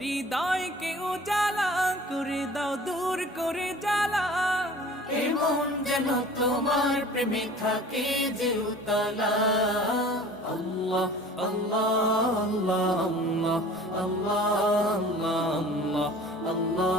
হৃদয়কে উজালা করে দাও, দূর করে জ্বালা। এমন যেন তোমার প্রেমে থাকে যে উতলা। আল্লাহ আল্লাহ আল্লাহ আল্লাহ আল্লাহ আল্লাহ আল্লাহ